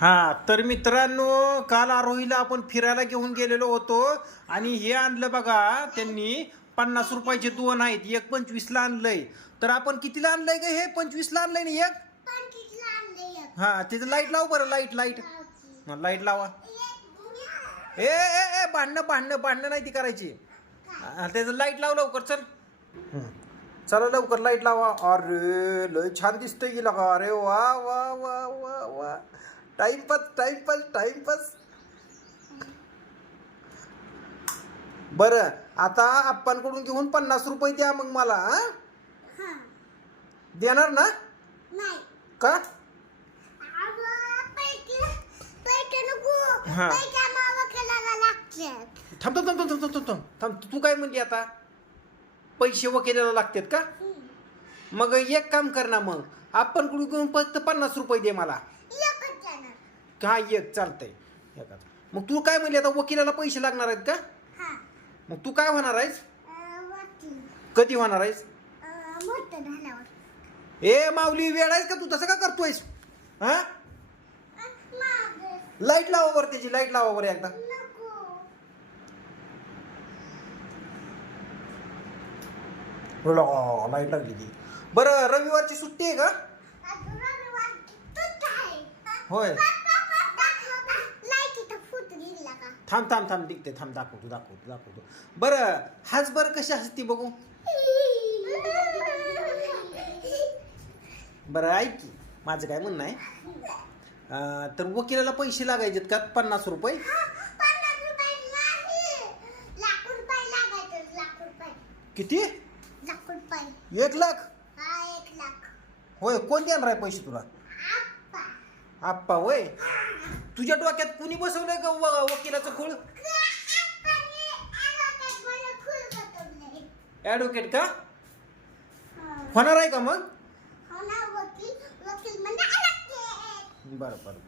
हा तर मित्रांनो काल आरोहीला आपण फिरायला घेऊन गेलेलो होतो आणि हे आणलं बघा त्यांनी पन्नास रुपयाचे दोन आहेत एक पंचवीसला आणलंय. तर आपण कितीला आणलंय का हे? पंचवीसला आणलंय ना एक? हा त्याचं लाइट लाव बरं लाइट लाइट. लाइट लावा. ए ए ए भांडणं भांडणं भांडणं नाही ती करायची. त्याचं लाइट लाव लवकर चल. चला लवकर लाइट लावा. अरे लय छान दिसतोय की लगा. अरे वा वा वा वा वा टाइमपास टाइमपास टाइमपास बरं आता आप्पांकडून घेऊन पन्नास रुपये द्या मग मला हा? देणार ना? का? हा. थांब थांब थांब थांब थांब थांब थांब थांब. तू काय म्हणली आता? पैसे वकिलाला लागतात का? मग एक काम कर ना मग. आपण घेऊन फक्त पन्नास रुपये दे मला. हा एक चालतंय. एकाच मग तू काय म्हणली आता वकिलाला पैसे लागणार आहेत का? मग तू काय होणार आहेस? कधी होणार आहेस? ए माऊली वेळ आहेस का तू? तसं का करतोयस? हा? लाइट लावा बरं त्याची लाइट लावा बरं एकदा. लाइट लागली की. बरं रविवारची सुट्टी आहे का? होय. थांब थांब थांब दिखते थांब दाखवतो दाखवतो दाखवतो बरं हाच बरं कशी हसती बघू? बरं ऐक की माझं काय म्हणणं आहे? तर वकिलाला पैसे लागायचेत का? पन्नास रुपये? किती? एक लाख? होय कोण देणार आहे पैसे तुला? आप्पा. आप्पा होय? तुझ्या डोक्यात कुणी बसवलंय का व- वकिलाचं खूळ. ऍडव्होकेट का. होणार आहे का मग ना, वकील वकील म्हणजे. बरं बरं बरं